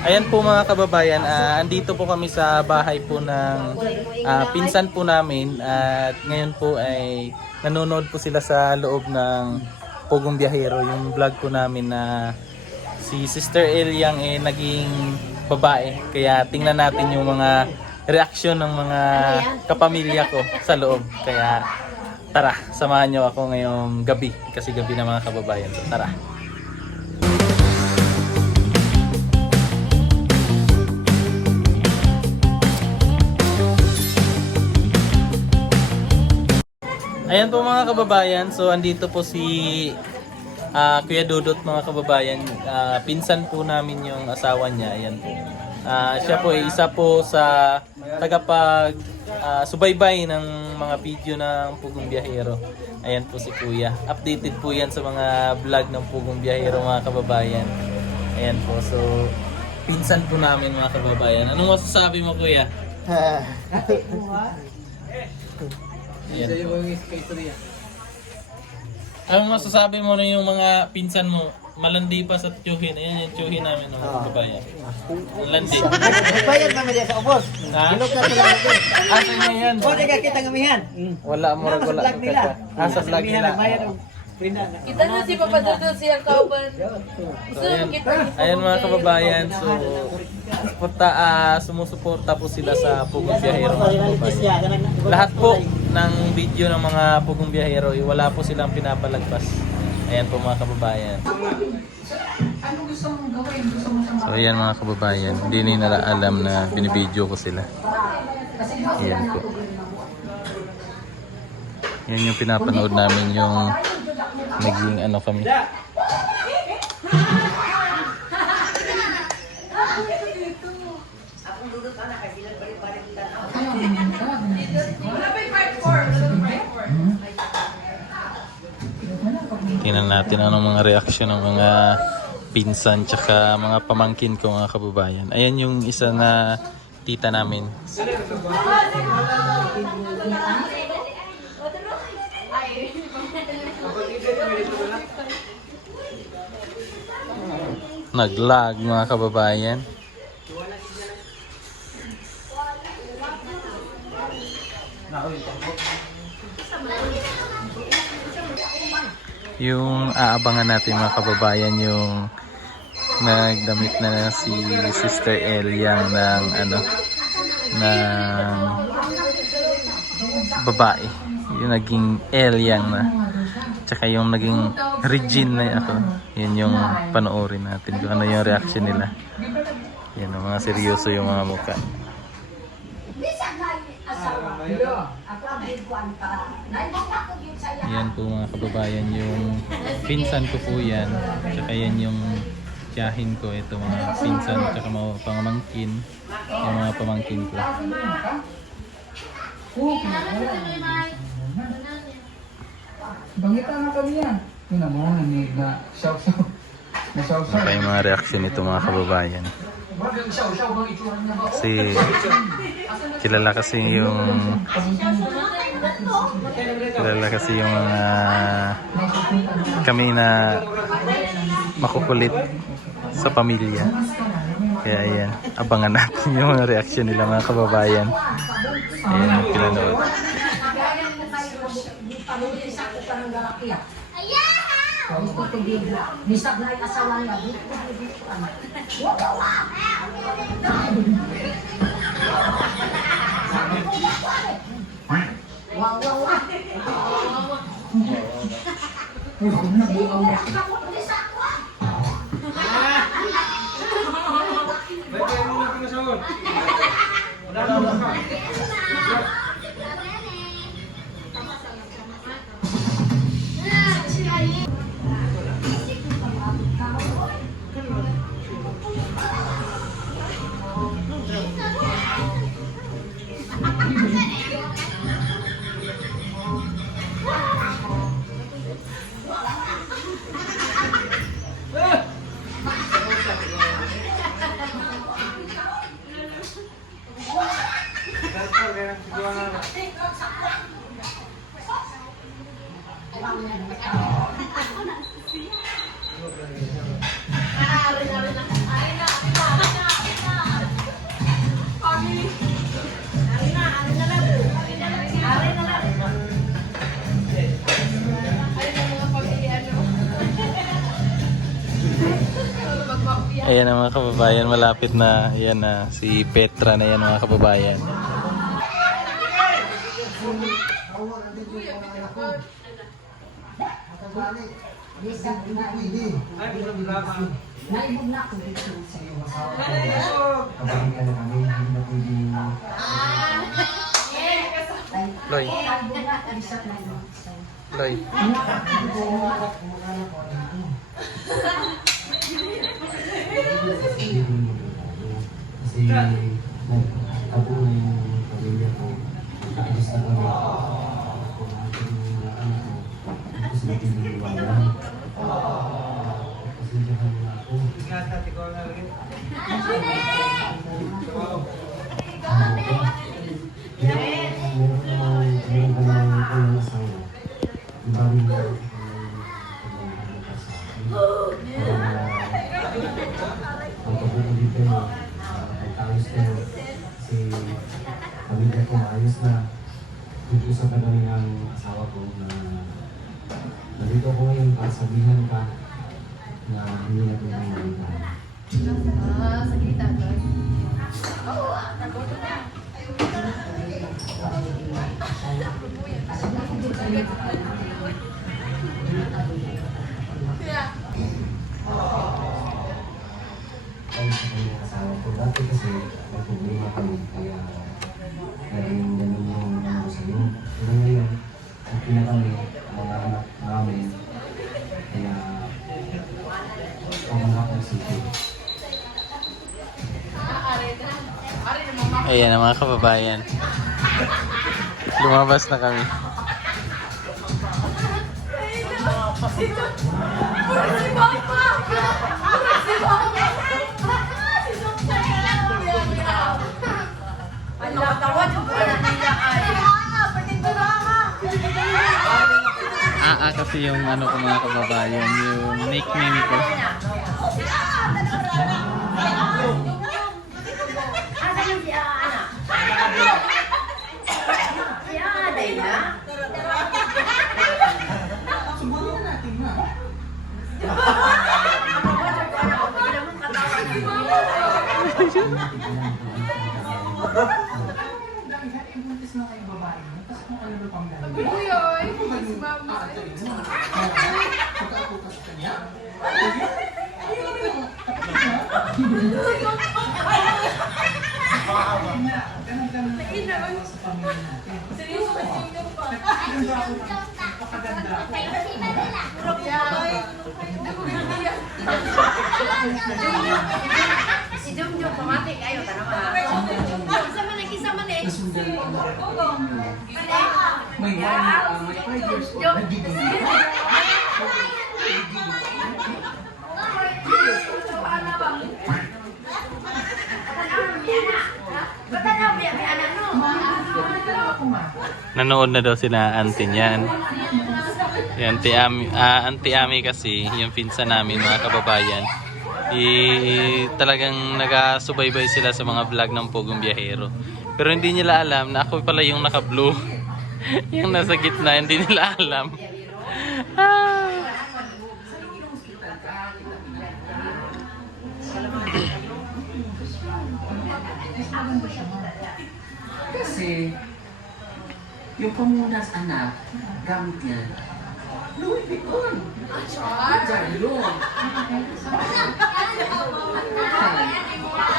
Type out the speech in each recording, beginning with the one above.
Ayan po mga kababayan, andito po kami sa bahay po ng pinsan po namin at ngayon po ay nanonood po sila sa loob ng Pugong Biyahero, yung vlog po namin na si Sister Eliang naging babae. Kaya tingnan natin yung mga reaksyon ng mga kapamilya ko sa loob. Kaya tara, samahan nyo ako ngayong gabi kasi gabi na mga kababayan. So tara. Ayan po mga kababayan, so andito po si Kuya Dudut mga kababayan. Pinsan po namin yung asawa niya, ayan po. Siya po ay isa po sa tagapag subaybay ng mga video ng Pugong Biyahero. Ayan po si Kuya. Updated po yan sa mga vlog ng Pugong Biyahero mga kababayan. Ayan po, so pinsan po namin mga kababayan. Anong masasabi mo Kuya? Ayan. Ang masasabi mo na yung mga pinsan mo, malandi pa sa tiyuhin. Ayan yung tiyuhin namin ng kababayan. Malandi. Bayad naman diya sa ubos. Ha? Bilog na sila natin. Asa na yan? O, di ka kita ngamihan. Wala mo Sa wala. vlog nila. Sa vlog nila. Bayad ang prinda na. Kita na si Papa Dudut siyang kauban. So, ayan mga kababayan, so sumusuporta po sila sa Pugong Biyahero mga kababayan. Lahat po ng video ng mga Pugong Biyahero, wala po silang pinapalagpas. Ayan po mga kababayan. So ayan mga kababayan, hindi nila alam na binibideo ko sila. Ayan po. Yan yung pinapanood namin yung naging ano kami. Tingnan natin anong mga reaksyon ng mga pinsan tsaka mga pamangkin ko mga kababayan. Ayan yung isa na tita namin. Nag-lag mga kababayan. Yung aabangan natin mga kababayan yung nagdamit na si Sister Eliang ng ng babae. Yung naging Eliang na. Tsaka yung naging Regine na ako. Yun yung panoorin natin kung ano yung reaction nila. Yan ang mga seryoso yung mga mukha. Yan po mga kababayan yung pinsan ko po yan. Tsaka yan yung tiyahin ko. Ito mga pinsan tsaka mga pamangkin. Yung mga pamangkin ko. Bangita na kami yan. Yun mo, na siyaw-siyaw. Na siyaw-siyaw. Ano yung mga reaction nito mga kababayan. Kasi kilala kasi yung mga kami na makukulit sa pamilya. Kaya ayan, abangan natin yung mga reaction nila mga kababayan. Ayan yung pinanood. Ayan ang mga kababayan, malapit na. Ayan na, si Petra na yan mga kababayan. Loy. Loy. Kasi nag-abo na yung pamilya ko. Nag-alis na kami. Kung yung anak ko, tapos sila tiniliwanan. Kasi dyan na ako. Meron ka ng asawa. Ang daming ang pagbuko dito, ayos na si pamilya ko, ayos na. Nag-usap na kami ng asawa ko na nandito ko ngayon para sabihan ka na hindi na kong malitan. Ayos na kami ng asawa ko. Dati kasi may problema kami, kaya naging ganun yung ano ko sa'yo. Pero ngayon, okay na kami, mga anak namin, kaya pamangak ng city. Ayan ang mga kababayan. Lumabas na kami. Kasi yung ano ko mga kababayan, yung nickname ko. Asa yung si Ana? Si Ana na? Subukan natin na. Buntis na kayo babae. Tapos kung ano pang gano'n. Uy, oy! Si mama. Pagkakutas ka niya. Sa pamilya natin. Seryoso ka siya pa. Napakaganda ako. Napakaganda ako. Si Jumjum pamatik ayo tanaman. Isa man eh. Nasundan ko na. May 5 years old. Nagiging Nanood na daw sila auntie niyan. Yung auntie Ami kasi, yung pinsan namin mga kababayan. Talagang nagasubaybay sila sa mga vlog ng Pogong Biyahero. Pero hindi nila alam na ako pala yung naka-blue. Yung nasa gitna, hindi nila alam. kasi yung pamunas anak, gamit niya. Louis Vuitton. Jarlo.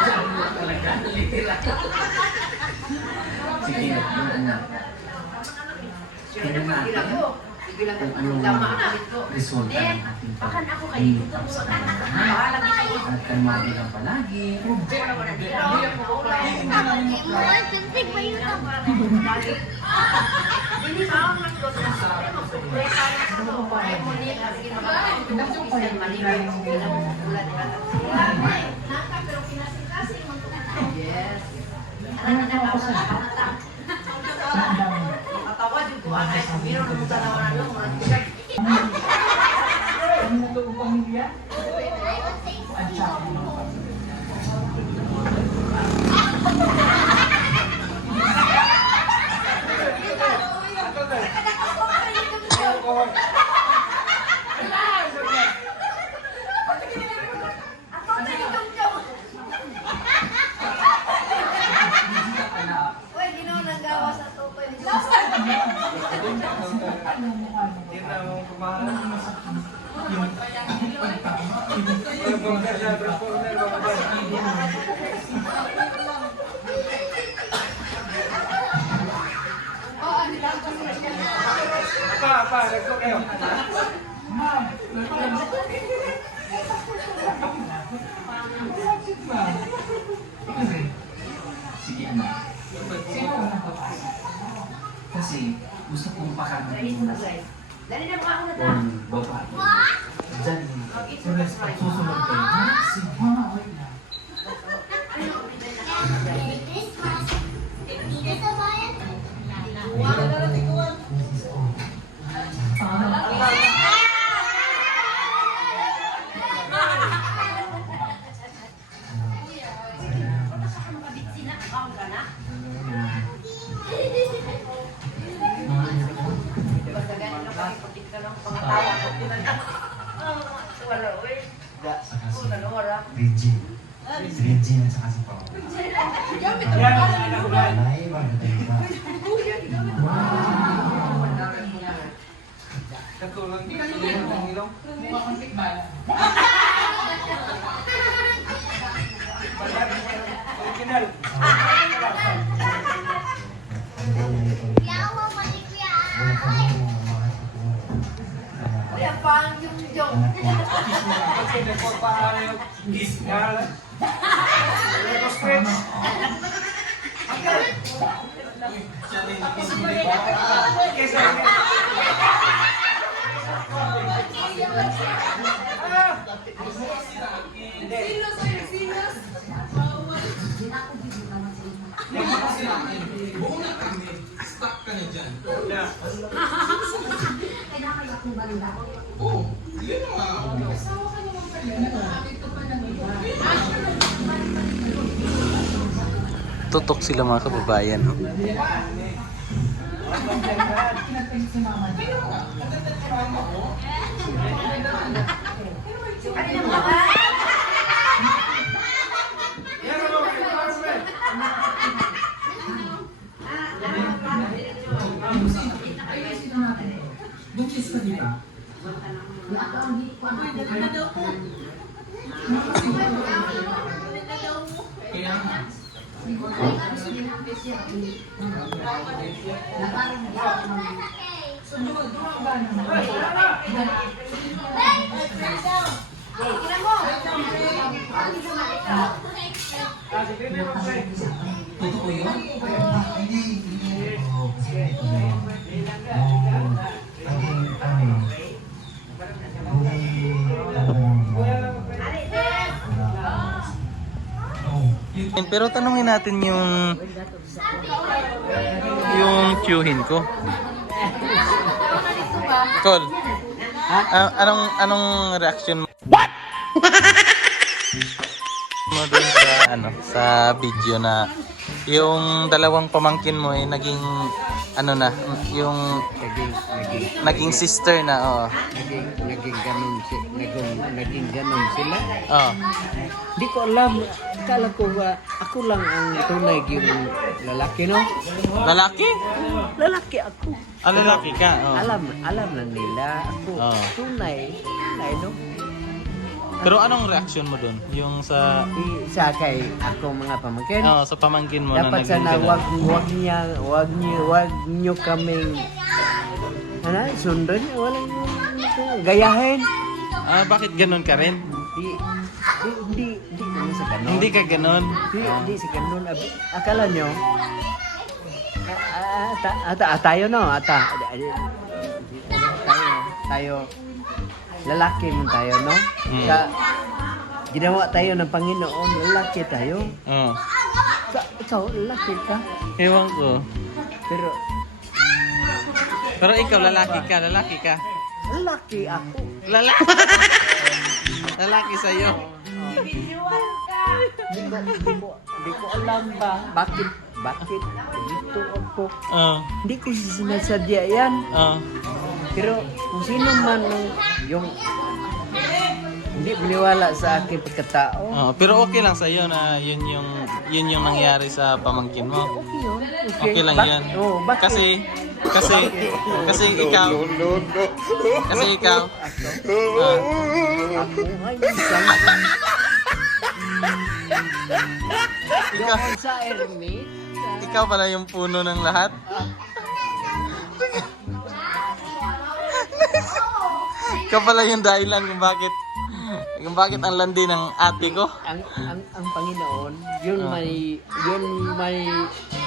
Jarlo talaga, literal. Sige, yung anak. Tingnan natin kung anong resulta ng ating pag-iingat sa kanya. At kalmado lang palagi. Ano ito ang pamilya? Ang sabi mo. Ako Sige anak. Sino ang papasok? Kasi gusto kong pakagaling mo Dali na mukha ko na ta. kung babae. Diyan yung susunod kayo. Ha? Sige. Mama, wait na. Saka si Regine. Si Regine at saka si Pao. Ay, maganda ba? Kaya pang yung joke. Tutok sila mga kababayan. No? Buntis ka di ba? Kaya nga. Totoo yun? Hindi. Oo, kasi ito na yun. Pero tanungin natin yung tiyuhin ko. Col. Anong reaction mo? What? mo dun sa sa video na yung dalawang pamangkin mo ay naging yung naging sister na, oo. Naging ganun sila. Oh. Hindi ko alam. Akala ko ba, ako lang ang tunay yung lalaki, no? Lalaki? Lalaki ako. Ah, lalaki ka? Oh. Alam na nila. Ako, Oh. tunay, no? Pero anong reaction mo dun? Yung sa Sa kay ako mga pamangkin. sa pamangkin mo Dapat na naging sana ganun. wag niyo kaming sundan, walang gayahin. Ah, bakit ganun ka rin? Hindi naman sa ganon. Hindi ka ganun. Hindi sa ganon. Akala nyo, tayo no, tayo, lalaki mo tayo, no? Ginawa tayo ng Panginoon, lalaki tayo. Oh. Ikaw, lalaki ka. Ewan ko. Pero Ikaw lalaki ka. lalaki ako. Lalaki. Lalaki sa'yo. Hindi ko alam ba bakit dito ako. Hindi ko sinasadya yan. Pero kung sino man yung hindi maniwala sa aking pagkatao. Pero okay lang sa'yo na yun yung nangyari sa pamangkin mo. Okay yun. Okay lang yan. Bakit? Kasi ikaw. Kasi ikaw. Ako ay isang doon sa ermit. Ikaw pala yung puno ng lahat. Ikaw pala yung dahilan kung bakit ang landi ng ate ko. Ang Panginoon, yun may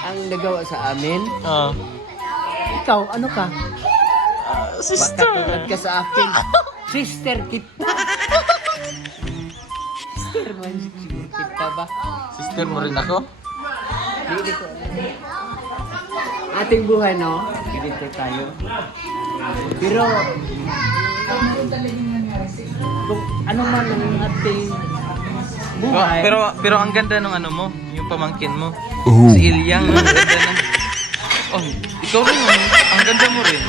ang nagawa sa amin. Oh. Ikaw, ano ka? Sister. Bakit ka sa akin? Sister kita. Sister man kita ba? Sister mo rin ako? Hindi ko alam. Ating buhay, no? Ganito tayo. Pero, kung ano man ang ating buhay, Pero ang ganda ng ano mo, yung pamangkin mo. Si Ilyang, no? Ang ganda na. Oh, ikaw rin, ang ganda mo rin.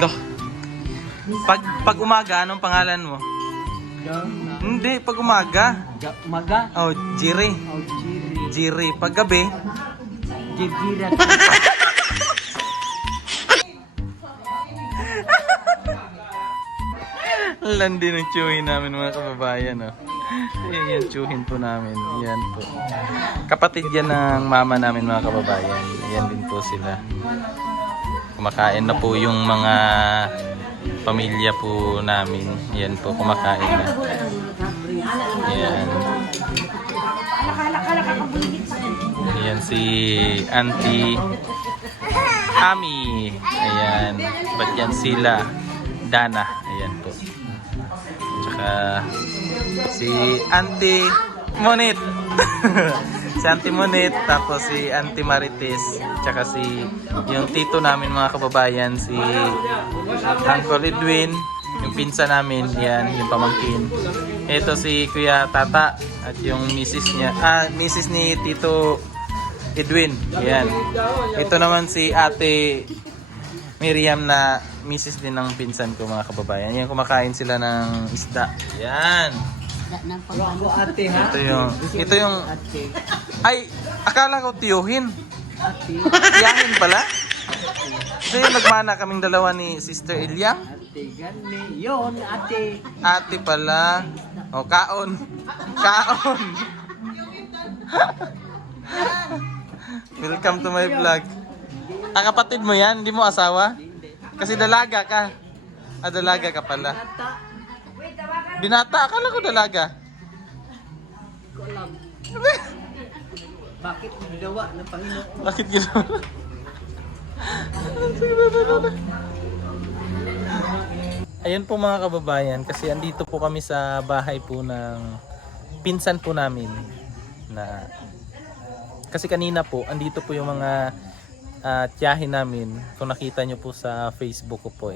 Loh. Pag umaga, anong pangalan mo? Hindi, pag umaga. Maga, Oh, Jiri. o Jiri, Jiri. Pag gabi, Jigira. landi ng tsuhin namin mga kababayan. Oh. Ayan yung tsuhin po namin. Yan po. Kapatid yan ng mama namin mga kababayan. Yan din po sila. Kumakain na po yung mga pamilya po namin. Yan po, kumakain na. Yan. Ayan si Auntie Ami. Ayan. Ba't yan sila? Dana. Ayan po. Tsaka si Auntie Monit. Si Auntie Monit. Tapos si Auntie Marites. Tsaka si yung tito namin mga kababayan. Si Uncle Edwin. Yung pinsa namin. Yan. Yung pamangkin. Ito si Kuya Tata. At yung misis niya. Misis ni Tito Edwin. Yan. Ito naman si Ate Miriam na misis din ng pinsan ko mga kababayan. Yan, kumakain sila ng isda. Yan. Ako ate, ha? Ito yung Ate. ay, akala ko tiyuhin. Ate. Tiyahin pala. So yung nagmana kaming dalawa ni Sister Ilyang. Ate, gani. Yun, ate. Ate pala. O, kaon. Kaon. Welcome to my vlog. Ang kapatid mo yan, hindi mo asawa? Kasi dalaga ka. Dalaga ka pala. Binata, akala ko dalaga. Ko alam. Bakit ginawa ng Panginoon? Bakit gano'n? Ayun po mga kababayan, kasi andito po kami sa bahay po ng pinsan po namin na kasi kanina po andito po yung mga tiyahin namin. Kung nakita nyo po sa Facebook ko po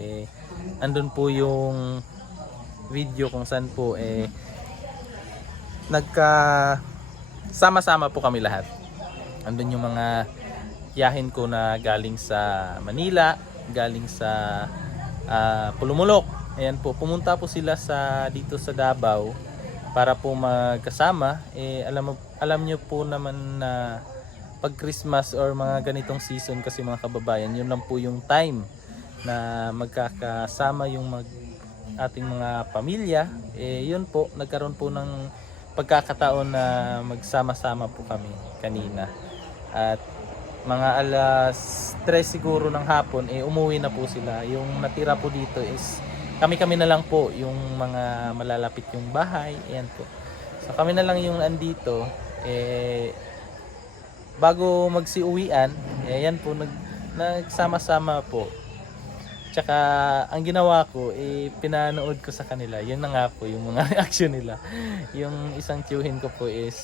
andun po yung video kung saan po nagka sama-sama po kami lahat. Andun yung mga tiyahin ko na galing sa Manila, galing sa Pulumulok. Ayan po, pumunta po sila dito sa Davao para po magkasama. Alam nyo po naman na pag Christmas or mga ganitong season kasi mga kababayan, yun lang po yung time na magkakasama yung ating mga pamilya. Yun po, nagkaroon po ng pagkakataon na magsama-sama po kami kanina. At mga alas 3 siguro ng hapon, umuwi na po sila. Yung natira po dito is kami-kami na lang po, yung mga malalapit yung bahay. Ayan po. So kami na lang yung andito. Bago magsiuwian, ayan po, nagsama-sama po. Tsaka ang ginawa ko, pinanood ko sa kanila. Yun na nga po, yung mga reaction nila. Yung isang tiyuhin ko po is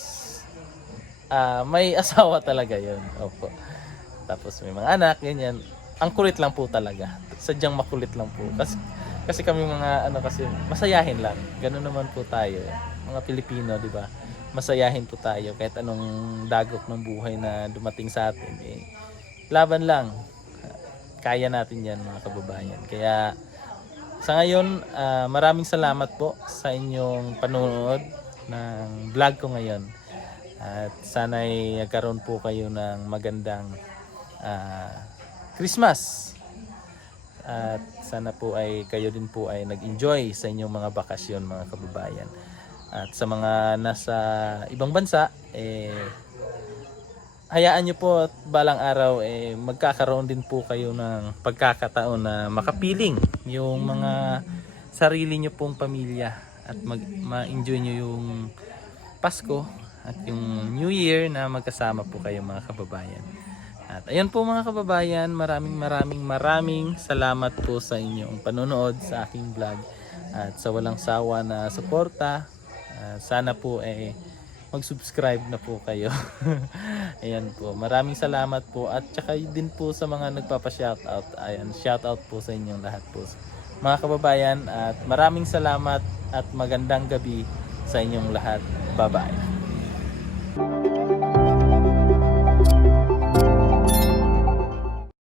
may asawa talaga yun. Opo. Tapos may mga anak, ganyan. Ang kulit lang po talaga. Sadyang makulit lang po. Kasi kami mga kasi masayahin lang. Ganun naman po tayo. Mga Pilipino, di ba? Masayahin po tayo kahit anong dagok ng buhay na dumating sa atin. Laban lang. Kaya natin yan mga kababayan. Kaya sa ngayon, maraming salamat po sa inyong panonood ng vlog ko ngayon. At sana'y nagkaroon po kayo ng magandang Christmas. At sana po ay kayo din po ay nag-enjoy sa inyong mga bakasyon mga kababayan. At sa mga nasa ibang bansa, hayaan nyo po at balang araw magkakaroon din po kayo ng pagkakataon na makapiling yung mga sarili nyo pong pamilya at ma-enjoy nyo yung Pasko at yung New Year na magkasama po kayo mga kababayan. At ayun po mga kababayan, maraming salamat po sa inyong panonood sa aking vlog at sa walang sawa na suporta. Sana po mag-subscribe na po kayo. Ayan po, maraming salamat po at saka din po sa mga nagpapa-shoutout. Ayan, shoutout po sa inyong lahat po mga kababayan at maraming salamat at magandang gabi sa inyong lahat. Bye-bye.